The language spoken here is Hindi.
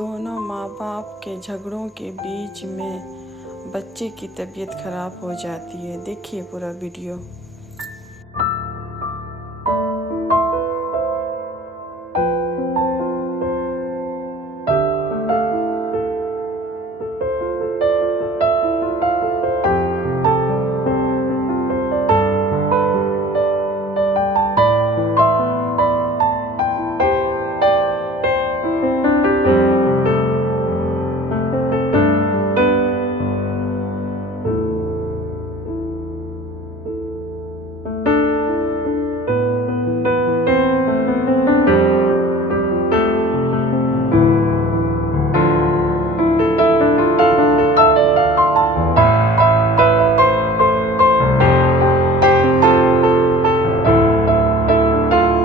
दोनों माँ बाप के झगड़ों के बीच में बच्चे की तबीयत खराब हो जाती है। देखिए पूरा वीडियो।